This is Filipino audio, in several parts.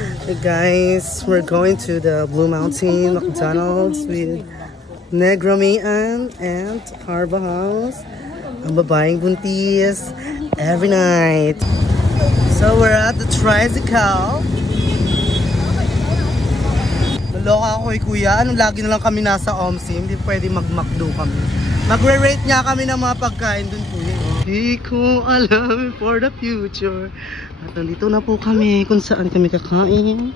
Hey guys, we're going to the Blue Mountain McDonald's with Negra Mayan and Harba House. Ang babaeng buntis every night. So we're at the tricycle. Naloka ako kay kuya. Anong lagi na lang kami nasa OMSI? Hindi pwede mag-McDo kami. Magre-rate niya kami ng mga pagkain dun kuya. Hindi ko alam for the future. At nandito na po kami kung saan kami kakain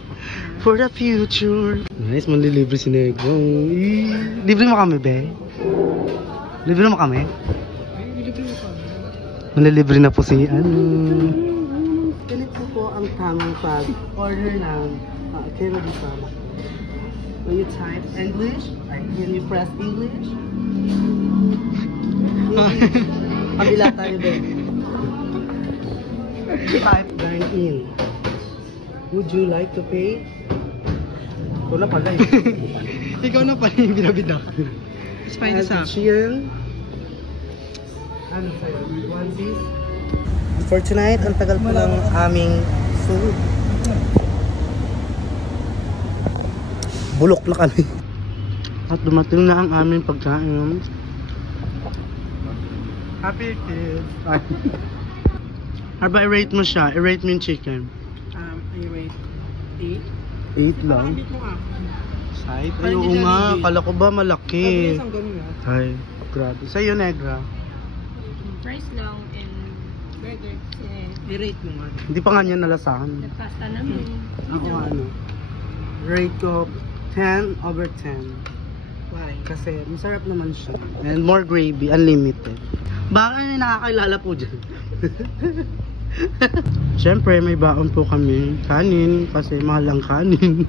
for the future. Nice, manlilibre si Negro. Libre mo kami, be? Libre mo kami? Manlilibre na po si ganito po ang tamang pag-order ng kilo di sama. When you type English, when you press English, kabila tayo, be. Type dine in. Would you like to pay? Ikaw na pala eh. Ikaw na pala yung binabida. It's fine sa akin. Ano sa'yo? One piece? For tonight, ang tagal po ng aming food. Bulok na kami. At dumating na ang aming pagkain. Happy kids. Harba, i-rate mo siya. I-rate mo yung chicken. I rate 8 8. lang. Side? Ay, oo nga. Kala ko ba malaki? Ay, grabe. Sa'yo, Negra. Price lang and burger. I-rate mo nga. Hindi pa nga niya nalasahan. Nagpasta namin. Ako ano? Rate ko 10 over 10. Why? Kasi masarap naman siya. And more gravy, unlimited. Baka may nakakilala po dyan. Siyempre, may baon po kami. Kanin, kasi mahal ang kanin.